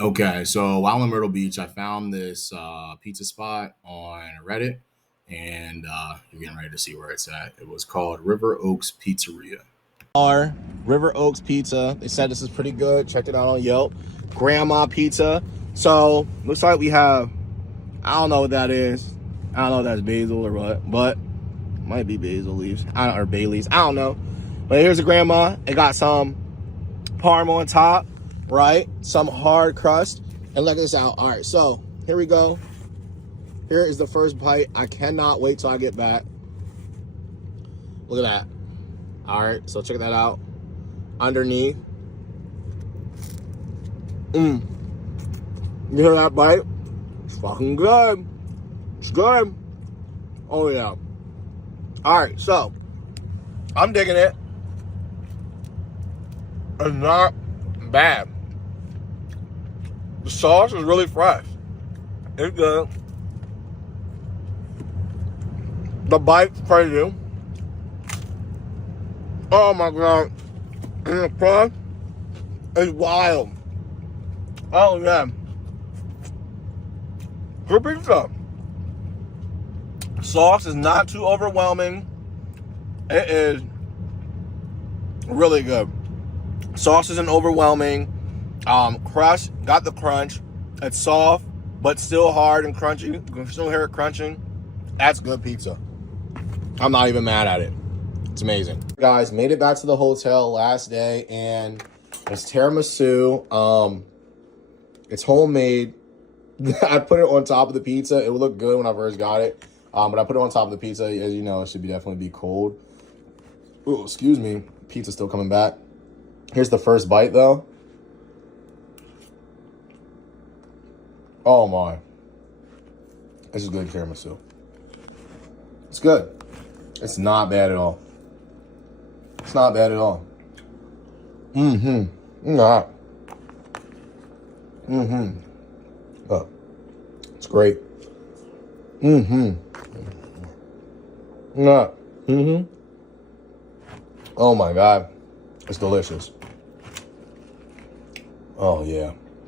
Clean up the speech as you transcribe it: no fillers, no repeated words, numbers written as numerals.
Okay, so while in Myrtle Beach, I found this pizza spot on Reddit, and you're getting ready to see where it's at. It was called River Oaks Pizzeria. Our River Oaks Pizza. They said this is pretty good. Checked it out on Yelp. Grandma Pizza. So looks like we have. I don't know what that is. I don't know if that's basil or what, but might be basil leaves. Or bay leaves. I don't know. But here's a grandma. It got some parm on top, right? Some hard crust. And look at this out. All right, so here we go. Here is the first bite. I cannot wait till I get back. Look at that. All right, so check that out. Underneath. You hear that bite? It's fucking good. It's good. Oh, yeah. All right, so I'm digging it. It's not bad. The sauce is really fresh. It's good. The bite's crazy. Oh my god. And the crust is wild. Oh yeah. Good pizza. Sauce is not too overwhelming. It is really good. Sauce isn't overwhelming. Crust, got the crunch. It's soft, but still hard and crunchy. You can still hear it crunching. That's good pizza. I'm not even mad at it. It's amazing. Guys, made it back to the hotel last day, and it's tiramisu. It's homemade. I put it on top of the pizza. It would look good when I first got it. But I put it on top of the pizza. As you know, it should definitely be cold. Ooh, excuse me. Pizza's still coming back. Here's the first bite, though. Oh, my. This is good tiramisu. It's good. It's not bad at all. It's not bad at all. Not. Oh, it's great. Not. Oh my God. It's delicious. Oh yeah.